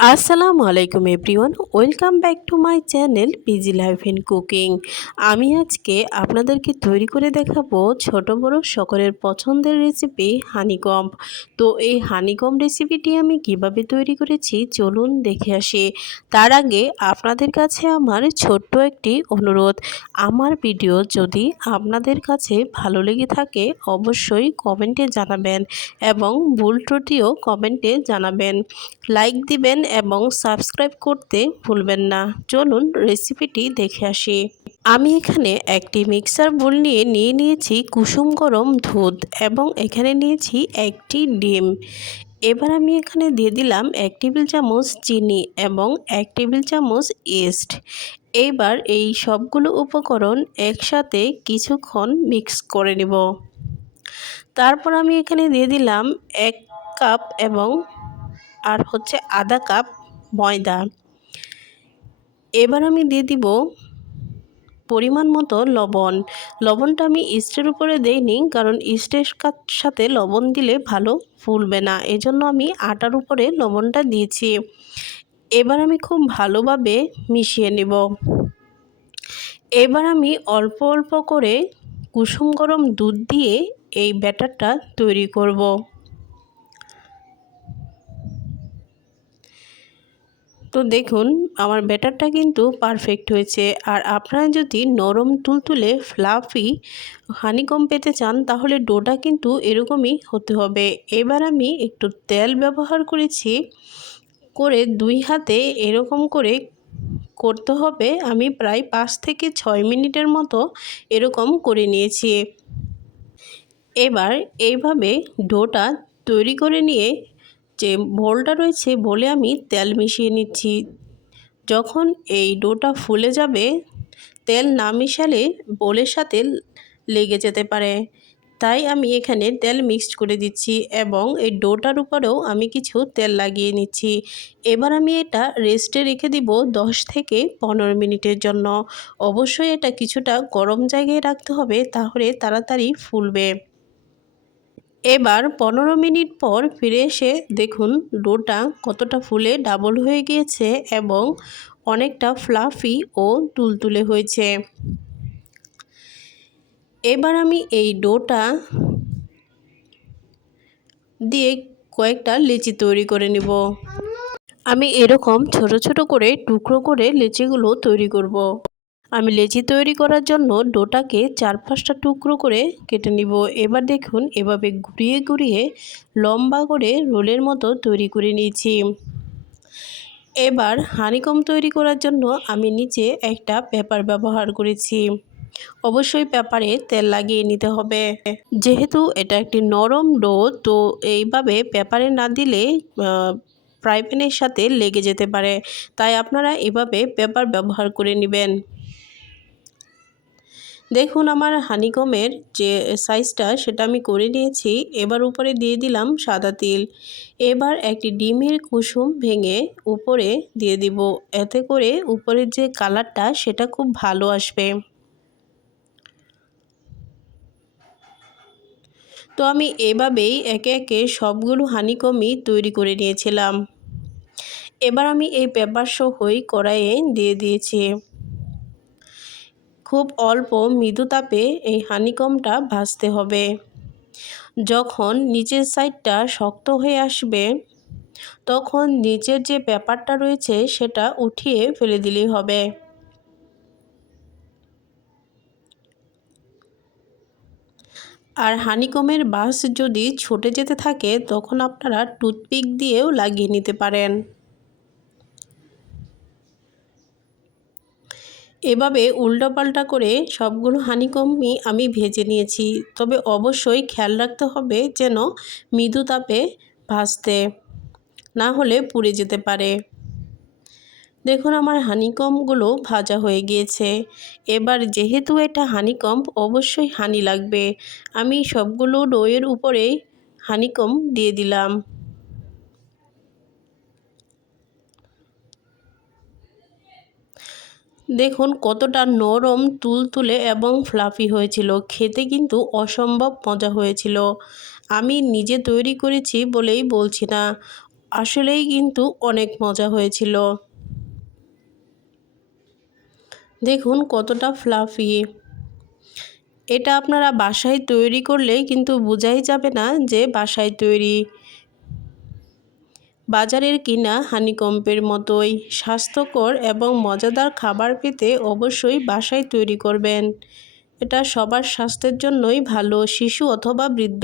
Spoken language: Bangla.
আসসালামু আলাইকুম everyone, welcome back to my channel P G life and cooking. আমি আজকে আপনাদেরকে তৈরি করে দেখাবো ছোট বড় সকলের পছন্দের রেসিপি হানিকম। তো এই হানিকম রেসিপিটি আমি কীভাবে তৈরি করেছি চলুন দেখে আসি। তার আগে আপনাদের কাছে আমার ছোট্ট একটি অনুরোধ, আমার ভিডিও যদি আপনাদের কাছে ভালো লেগে থাকে অবশ্যই কমেন্টে জানাবেন এবং ভুল ত্রুটিও কমেন্টে জানাবেন। লাইক দিবেন এবং সাবস্ক্রাইব করতে ভুলবেন না। চলুন রেসিপিটি দেখে আসি। আমি এখানে একটি মিক্সার বোল নিয়ে নিয়ে নিয়েছি কুসুম গরম দুধ এবং এখানে নিয়েছি একটি ডিম। এবার আমি এখানে দিয়ে দিলাম এক টেবিল চামচ চিনি এবং এক টেবিল চামচ ইস্ট এইবার এই সবগুলো উপকরণ একসাথে কিছুক্ষণ মিক্স করে নেব। তারপর আমি এখানে দিয়ে দিলাম এক কাপ এবং আর হচ্ছে আধা কাপ ময়দা। এবার আমি দিয়ে দিব পরিমাণ মতো লবণ। লবণটা আমি ইস্টের উপরে দেইনি, কারণ ইস্টের সাথে লবণ দিলে ভালো ফুলবে না। এজন্য আমি আটার উপরে লবণটা দিয়েছি। এবার আমি খুব ভালোভাবে মিশিয়ে নেব। এবার আমি অল্প অল্প করে কুসুম গরম দুধ দিয়ে এই ব্যাটারটা তৈরি করব। তো দেখুন, আমার ব্যাটারটা কিন্তু পারফেক্ট হয়েছে। আর আপনারা যদি নরম তুলতুলে ফ্লাফি হানিকম পেতে চান, তাহলে ডোটা কিন্তু এরকমই হতে হবে। এবার আমি একটু তেল ব্যবহার করেছি, করে দুই হাতে এরকম করে করতে হবে। আমি প্রায় পাঁচ থেকে ছয় মিনিটের মতো এরকম করে নিয়েছি। এবার এইভাবে ডোটা তৈরি করে নিয়ে যে বোলটা রয়েছে বলে আমি তেল মিশিয়ে নিচ্ছি। যখন এই ডোটা ফুলে যাবে, তেল না মিশালে বোলের সাথে লেগে যেতে পারে। তাই আমি এখানে তেল মিক্সড করে দিচ্ছি এবং এই ডোটার উপরেও আমি কিছু তেল লাগিয়ে নিচ্ছি। এবার আমি এটা রেস্টে রেখে দিব দশ থেকে পনেরো মিনিটের জন্য। অবশ্যই এটা কিছুটা গরম জায়গায় রাখতে হবে, তাহলে তাড়াতাড়ি ফুলবে। এবার পনেরো মিনিট পর ফিরে এসে দেখুন ডোটা কতটা ফুলে ডাবল হয়ে গিয়েছে এবং অনেকটা ফ্লাফি ও তুলতুলে হয়েছে এবার আমি এই ডোটা দিয়ে কয়েকটা লিচি তৈরি করে নেব আমি এরকম ছোট ছোট করে টুকরো করে লিচিগুলো তৈরি করব। আমি লেচি তৈরি করার জন্য ডোটাকে চার পাঁচটা টুকরো করে কেটে নিব। এবার দেখুন, এভাবে ঘুরিয়ে ঘুরিয়ে লম্বা করে রোলের মতো তৈরি করে নিয়েছি। এবার হানিকম তৈরি করার জন্য আমি নিচে একটা পেপার ব্যবহার করেছি। অবশ্যই পেপারে তেল লাগিয়ে নিতে হবে। যেহেতু এটা একটি নরম ডো, তো এইভাবে পেপারে না দিলে ফ্রাই প্যানের সাথে লেগে যেতে পারে। তাই আপনারা এভাবে পেপার ব্যবহার করে নেবেন। দেখুন আমার হানিকমের যে সাইজটা সেটা আমি করে নিয়েছি। এবার উপরে দিয়ে দিলাম সাদা তিল। এবার একটি ডিমের কুসুম ভেঙে উপরে দিয়ে দিব। এতে করে উপরের যে কালারটা সেটা খুব ভালো আসবে। তো আমি এভাবেই একে একে সবগুলো হানিকমই তৈরি করে নিয়েছিলাম। এবার আমি এই পেপার সহই কড়াইয়ে দিয়ে দিয়েছি। খুব অল্প মৃদু তাপে এই হানিকমটা ভাজতে হবে। যখন নিচের সাইডটা শক্ত হয়ে আসবে, তখন নিচের যে পেপারটা রয়েছে সেটা উঠিয়ে ফেলে দিলেই হবে। আর হানিকমের বাস যদি ছুটে যেতে থাকে, তখন আপনারা টুথপিক দিয়েও লাগিয়ে নিতে পারেন। এভাবে উল্টোপাল্টা করে সবগুলো হানিকমই আমি ভেজে নিয়েছি। তবে অবশ্যই খেয়াল রাখতে হবে যেন মৃদু তাপে ভাজতে না হলে পুড়ে যেতে পারে। দেখুন আমার হানিকমগুলো ভাজা হয়ে গিয়েছে। এবার যেহেতু এটা হানিকম অবশ্যই হানি লাগবে। আমি সবগুলো ডোয়ের উপরেই হানিকম দিয়ে দিলাম। দেখুন, কতটা নরম, তুলতুলে এবং ফ্লাফি হয়েছিল। খেতে কিন্তু অসম্ভব মজা হয়েছিল। আমি নিজে তৈরি করেছি বলেই বলছি না, আসলেই কিন্তু অনেক মজা হয়েছিল। দেখুন, কতটা ফ্লাফি। এটা আপনারা বাসায় তৈরি করলে কিন্তু বোঝাই যাবে না যে বাসায় তৈরি বাজারের কিনা হানিকম্পের মতোই স্বাস্থ্যকর এবং মজাদার খাবার পেতে অবশ্যই বাসায় তৈরি করবেন। এটা সবার স্বাস্থ্যের জন্যই ভালো, শিশু অথবা বৃদ্ধ